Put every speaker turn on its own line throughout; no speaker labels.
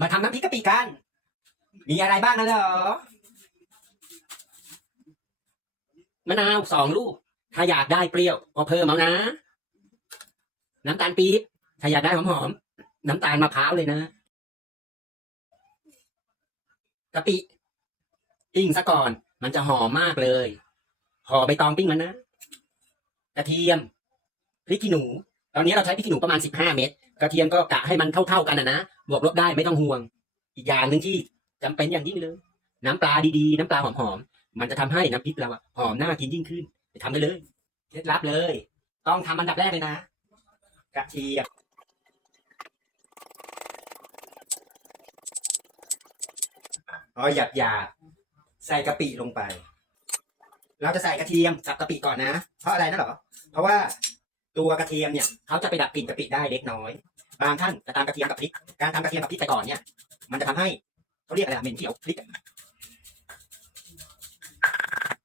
มาทำน้ำพริกกะปิกัน มีอะไรบ้างนะเหรอมะนาวสองลูก ถ้าอยากได้เปรี้ยวก็เพิ่มเอานะ น้ำตาลปี๊บ ถ้าอยากได้หอมๆ น้ำตาลมะพร้าวเลยนะกะปิปิ้งซะก่อน มันจะหอมมากเลย ห่อใบตองปิ้งมันนะ กระเทียม พริกขี้หนู ตอนนี้เราใช้พริกขี้หนูประมาณสิบห้าเม็ดกระเทียมก็กะให้มันเท่าๆกันนะนะบวกลบได้ไม่ต้องห่วง อีกอย่างหนึ่งที่จำเป็นอย่างยิ่งเลย น้ำปลาดีๆ น้ำปลาหอมๆมันจะทำให้น้ำพริกเราหอมน่ากินยิ่งขึ้นไปทำได้เลยเคล็ดลับเลย ต้องทำอันดับแรกเลยนะ กระเทียมเอาหยาบหยาบๆใส่กะปิลงไป เราจะใส่กระเทียมสับกะปิก่อนนะ เพราะอะไรนะหรอ เพราะว่า ตัวกระเทียมเนี่ยเขาจะไปดับกลิ่นกะปิได้เล็กน้อย บางท่านจะตามกระเทียมกับพริก การทำกระเทียมกับพริกไปก่อนเนี่ย มันจะทำให้เขาเรียกอะไรอะเหม็นเขียวพริกอะ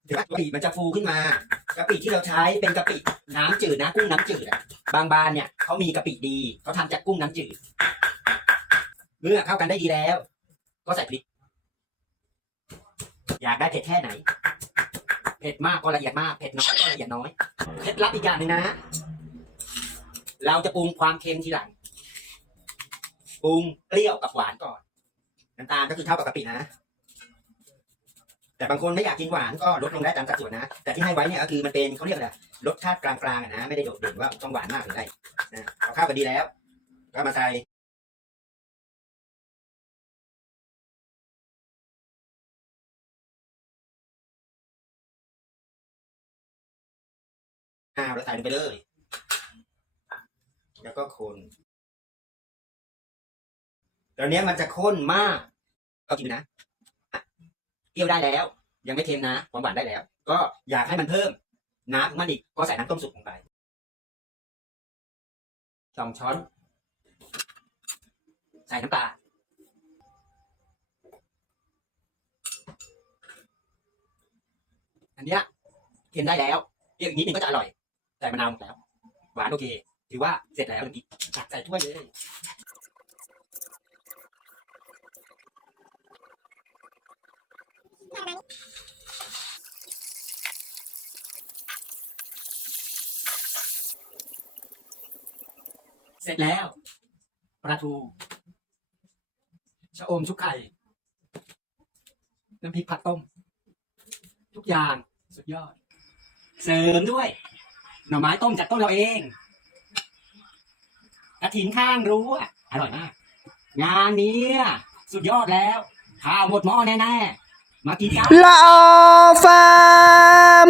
เดี๋ยวกะปิมันจะฟูขึ้นมากะปิที่เราใช้เป็นกะปิน้ำจืดนะกุ้งน้ำจืดบางบ้านเนี่ยเขามีกะปิดีเขาทำจากกุ้งน้ำจืด เมื่อเข้ากันได้ดีแล้ว ก็ใส่พริก อยากได้เผ็ดแค่ไหนเผ็ดมากก็ละเอียดมากเผ็ดน้อยก็ละเอียดน้อยเคล็ดลับอีกอย่างหนึ่งนะ เราจะปรุงความเค็มทีหลังปรุงเปรี้ยวกับหวานก่อนน้ำตาลก็คือเท่ากับกะปินะ แต่บางคนไม่อยากกินหวานก็ลดลงได้ตามสัดส่วนนะ แต่ที่ให้ไว้เนี่ยก็คือมันเป็นเขาเรียกอะไรรสชาติกลางๆนะ ไม่ได้โดดเด่นว่าต้องหวานมากหรือไรนะเอาข้าวกันดีแล้ว ก็มาใส่อ้าวแล้วใส่ลงไปเลย แล้วก็คนตอนนี้มันจะข้นมากก็กินนะอะเปรี้ยวได้แล้ว ยังไม่เค็มนะความหวานได้แล้ว ก็อยากให้มันเพิ่ม น้ำมันอีกก็ใส่น้ำต้มสุกลงไปสองช้อน ใส่น้ำปลาอันเนี้ยเค็มได้แล้วเปรี้ยวอีกนิดนึงก็จะอร่อยใส่มะนาวหมดแล้ว หวานโอเค ถือว่าเสร็จแล้วน้ำพริกตักใส่ถ้วยเลยเสร็จแล้วปลาทูชะอมชุบไข่น้ำพริกผัดต้ม ทุกอย่างสุดยอด เสริมด้วย หน่อไม้ต้มจากต้นเราเอง กระถินข้างรู้วอร่อยมาก งานนี้สุดยอดแล้ว ข้าวหมดหม้อแน่ๆ มากินกัน
ละออฟาร์ม